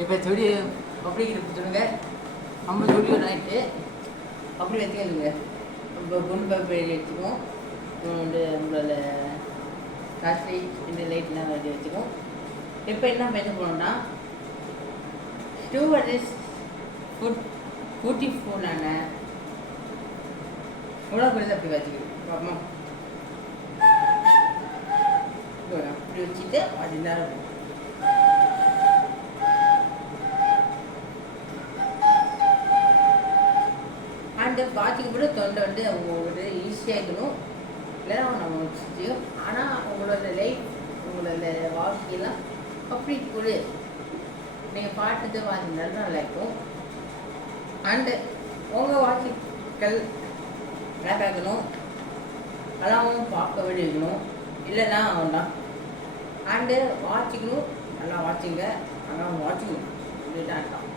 இப்போ சொல்லி அப்படி சொல்லுங்க. நம்ம சொல்லி ஒரு நைட்டு அப்படி வச்சுக்கணுங்க. இப்போ குண்டு பேப்பர் எழுதி வச்சுக்குவோம். நம்மளோட காஸ்ட்லி இந்த லைட்லாம் எழுதி வச்சுக்குவோம். இப்போ என்ன பேச போனோம்னா ஸ்டூவர்டஸ் பியூட்டிஃபுல்லான உணவுகளை அப்படி வச்சுக்கணும். அப்புறமா அப்படி வச்சுட்டு அது நேரம் அண்டு பாத்திக்கு கூட தொண்டை வந்து அவங்களோட ஈஸியாக இருக்கணும். இல்லைன்னா நம்ம செய்யும். ஆனால் உங்களோட லைஃப் உங்களோட வாழ்க்கையெல்லாம் அப்படி கூட நீங்கள் பாட்டுட்டு வாழ்ந்தாலும் நல்லா இருக்கும். அண்டு உங்கள் வாழ்க்கைகள் நல்லா இருக்கணும். அதெல்லாம் பார்க்க வேண்டியிருக்கணும். இல்லைன்னா அவன்தான் அண்டு வாட்சிக்கணும். நல்லா வாட்சிங்க. நல்லா வாட்சிக்கணும் அப்படின்ட்டு அர்த்தம்.